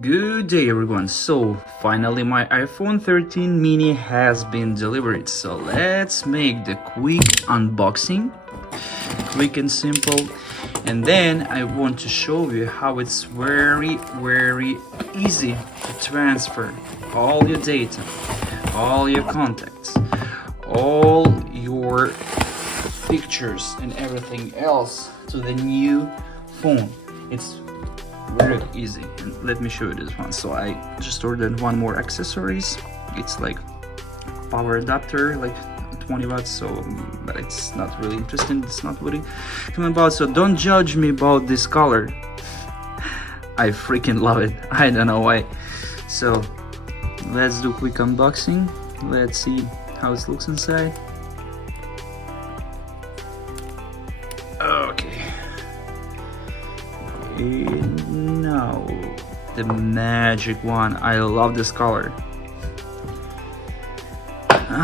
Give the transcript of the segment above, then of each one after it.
Good day everyone, so finally my iPhone 13 mini has been delivered, so let's make the quick unboxing, quick and simple, and then I want to show you how it's very easy to transfer all your data, all your contacts, all your pictures and everything else to the new phone. It's very easy, and let me show you this one. So I just ordered one more accessories. It's like power adapter, like 20 watts, so but it's not really interesting, it's not really coming about, so don't judge me about this color. I freaking love it, I don't know why. So let's do quick unboxing, let's see how it looks inside. Okay, and now the magic one. I love this color.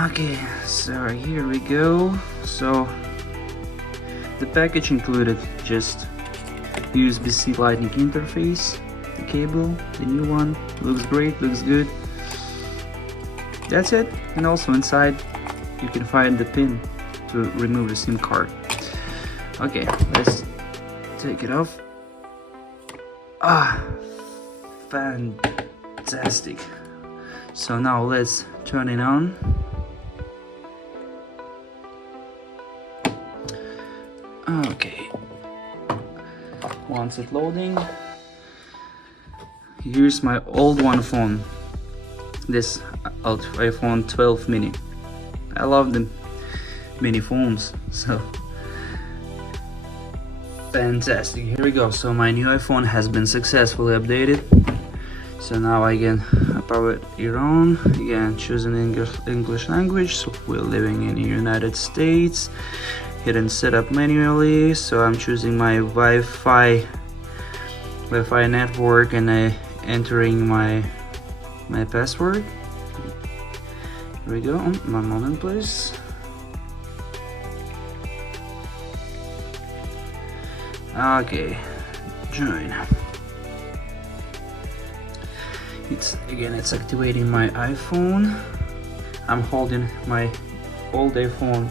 Okay, so here we go. So the package included just USB-C lightning interface, the cable, the new one, looks great, looks good. That's it. And also inside you can find the pin to remove the SIM card. Okay, let's take it off. Fantastic. So now let's turn it on. Okay, once it's loading, here's my old one phone, this old iPhone 12 mini. I love the mini phones, so fantastic. Here we go. So my new iPhone has been successfully updated, so now I can power it on again, choosing English language, so we're living in the United States. Hit and set up manually, so I'm choosing my Wi-Fi network, and I entering my password. Here we go. One moment please. Okay, join. It's activating my iPhone. I'm holding my old iPhone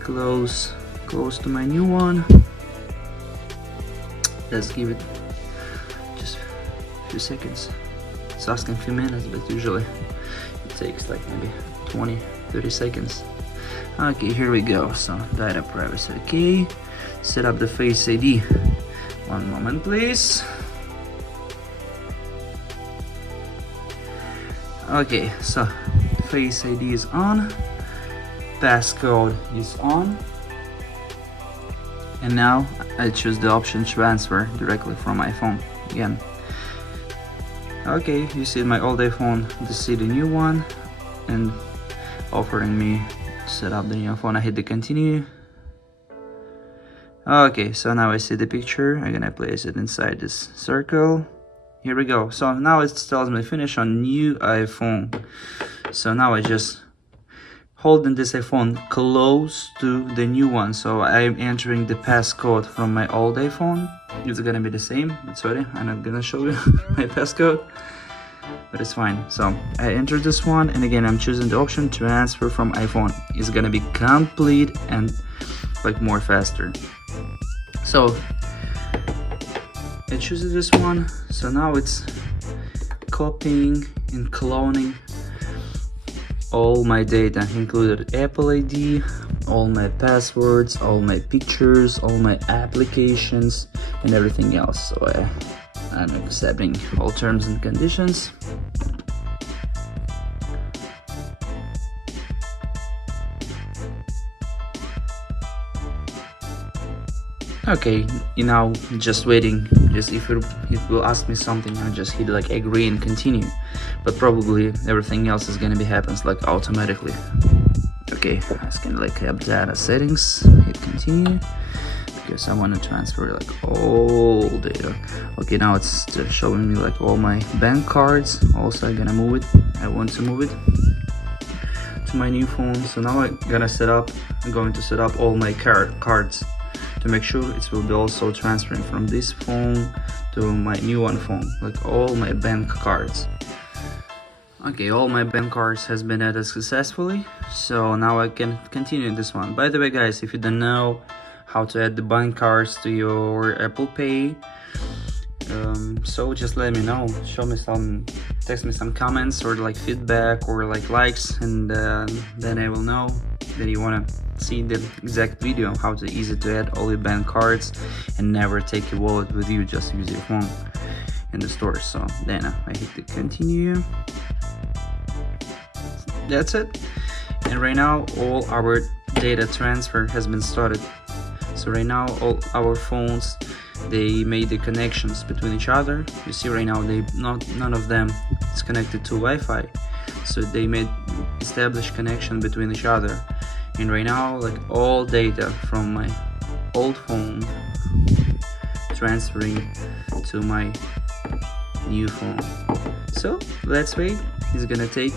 close to my new one. Let's give it just a few seconds. It's asking a few minutes, but usually it takes like maybe 20-30 seconds. Okay, here we go. So data privacy, okay. Set up the Face ID. One moment please. Okay, so Face ID is on, passcode is on, and now I choose the option transfer directly from my phone again. Okay, you see my old iPhone, to see the new one, and offering me to set up the new phone. I hit the continue. Okay, so now I see the picture. I'm gonna place it inside this circle. Here we go. So now it tells me finish on new iPhone. So now I just holding this iPhone close to the new one, so I'm entering the passcode from my old iPhone. It's gonna be the same. Sorry, I'm not gonna show you my passcode, but it's fine. So I entered this one, and again I'm choosing the option transfer from iPhone. It's gonna be complete and like more faster. So I choose this one, so now it's copying and cloning all my data, included Apple ID, all my passwords, all my pictures, all my applications, and everything else. So I'm accepting all terms and conditions. Okay, now just waiting. Just if it will ask me something, I just hit like agree and continue. But probably everything else is gonna be happens like automatically. Okay, I can like app data settings, hit continue, because I want to transfer like all data. Okay, now it's showing me like all my bank cards. Also I'm gonna move it. I want to move it to my new phone. So now I'm going to set up all my cards to make sure it will be also transferring from this phone to my new one phone, like all my bank cards. Okay, all my bank cards has been added successfully, so now I can continue this one. By the way guys, if you don't know how to add the bank cards to your Apple Pay, so just let me know, text me some comments or like feedback or like likes, and then I will know that you want to see the exact video how to easy to add all your bank cards and never take your wallet with you, just use your phone in the store. So then I hit the continue. That's it, and right now all our data transfer has been started. So right now all our phones, they made the connections between each other. You see right now none of them is connected to Wi-Fi, so they made established connection between each other. And right now like all data from my old phone transferring to my new phone. So let's wait. It's gonna take,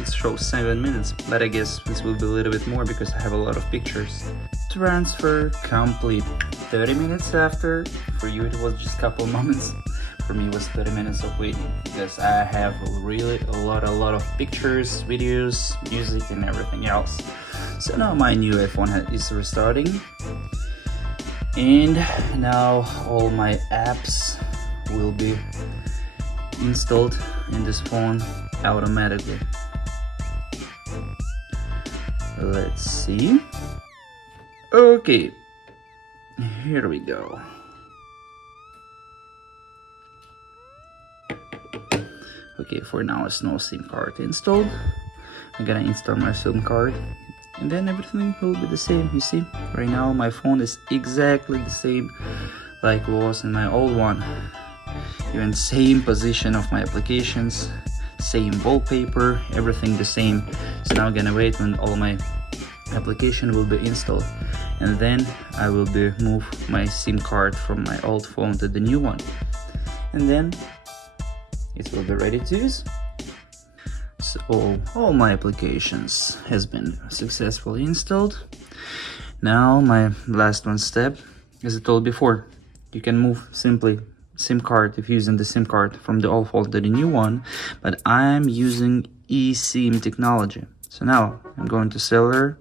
it shows 7 minutes, but I guess this will be a little bit more because I have a lot of pictures. Transfer complete. 30 minutes after. For you it was just a couple moments. For me it was 30 minutes of waiting because I have really a lot of pictures, videos, music and everything else. So now my new iPhone is restarting, and now all my apps will be installed in this phone automatically. Let's see. Okay, here we go. Okay, for now it's no SIM card installed. I'm gonna install my SIM card and then everything will be the same. You see, right now my phone is exactly the same like it was in my old one. Even same position of my applications, same wallpaper, everything the same. So now I'm gonna wait when all my application will be installed, and then I will move my SIM card from my old phone to the new one, and then it will be ready to use. So all my applications has been successfully installed. Now my last one step, as I told before, you can move simply SIM card if using the SIM card from the old phone to the new one, but I'm using eSIM technology. So now I'm going to cellular.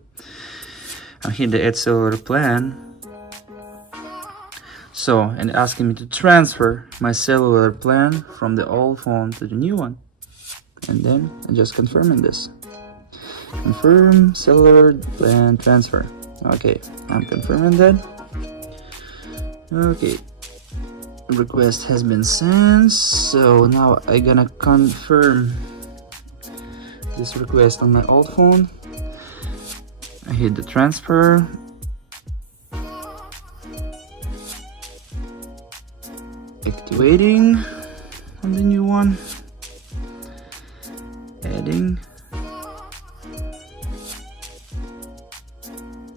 I'm here to add cellular plan. So, and asking me to transfer my cellular plan from the old phone to the new one. And then I'm just confirming this. Confirm cellular plan transfer. Okay, I'm confirming that. Okay, request has been sent. So now I'm gonna confirm this request on my old phone. I hit the transfer. Activating on the new one. Adding.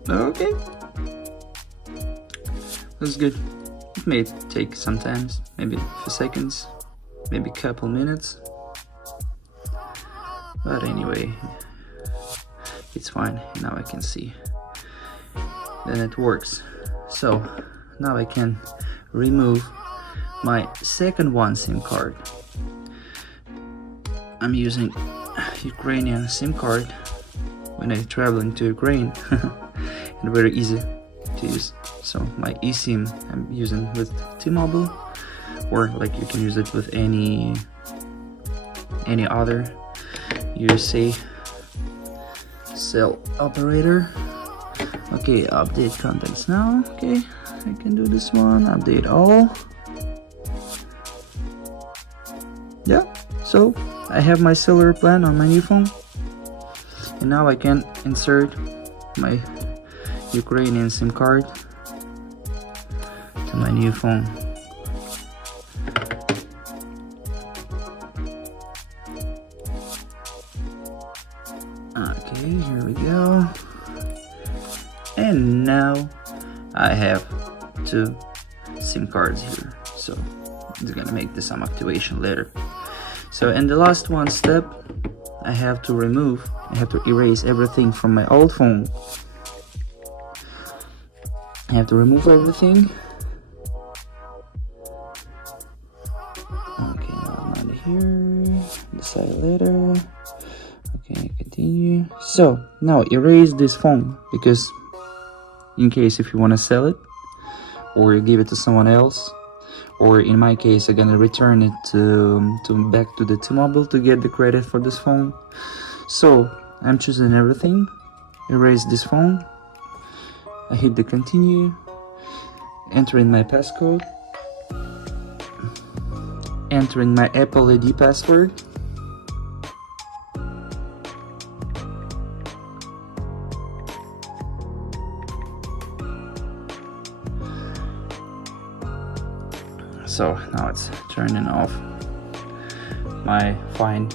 Okay. That's good. It may take some time, maybe a few seconds, maybe a couple minutes. But anyway, it's fine. Now I can see. Then it works. So now I can remove my second one SIM card. I'm using Ukrainian SIM card when I'm traveling to Ukraine and very easy to use. So my eSIM I'm using with T-Mobile, or like you can use it with any other USA cell operator. Okay, update contacts now. Okay, I can do this one. Update all. Yeah, so I have my cellular plan on my new phone, and now I can insert my Ukrainian SIM card to my new phone. Okay, here we go. And now I have two SIM cards here, so it's gonna make this some activation later. So in the last one step, I have to erase everything from my old phone. I have to remove everything. And here, decide later. Okay, continue. So now erase this phone, because in case if you want to sell it or give it to someone else, or in my case I'm gonna return it to back to the T-Mobile to get the credit for this phone. So I'm choosing everything, erase this phone, I hit the continue, entering my passcode, entering my Apple ID password, so now it's turning off my find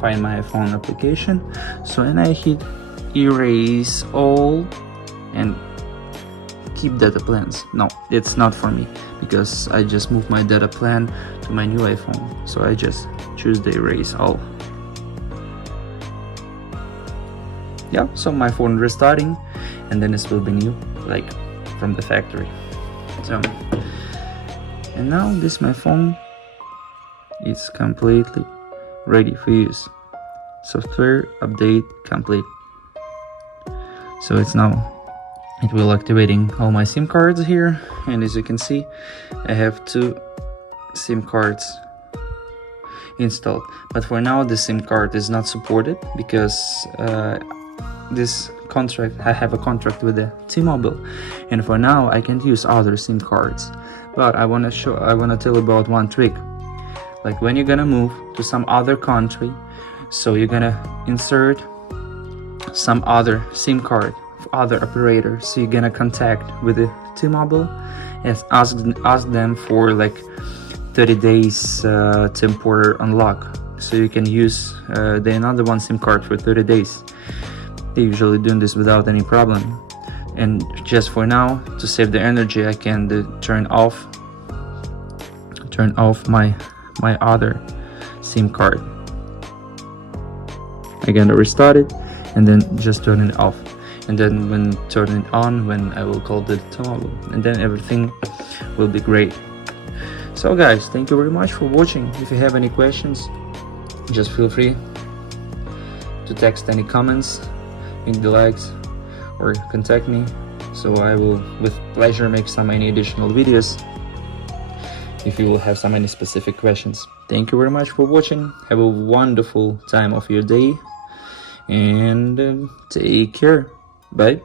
my iPhone application. So and I hit erase all and keep data plans. No, it's not for me, because I just moved my data plan to my new iPhone, so I just choose the erase all. Yeah, so my phone restarting, and then it will be new, like from the factory. So and now this my phone is completely ready for use. Software update complete. So it's now, it will activating all my SIM cards here, and as you can see I have 2 SIM cards installed, but for now the SIM card is not supported because this contract, I have a contract with the T-Mobile, and for now I can't use other SIM cards. But I want to tell you about one trick. Like when you're gonna move to some other country, so you're gonna insert some other SIM card of other operator, so you're gonna contact with the T-Mobile and ask them for like 30 days temporary unlock, so you can use the another one SIM card for 30 days. They usually doing this without any problem. And just for now, to save the energy, I can turn off my other SIM card. I'm gonna restart it and then just turn it off, and then when turn it on, when I will call the T-Mobile, and then everything will be great. So guys, thank you very much for watching. If you have any questions, just feel free to text any comments, hit the likes, or contact me, so I will with pleasure make any additional videos if you will have any specific questions. Thank you very much for watching. Have a wonderful time of your day, and take care. Bye.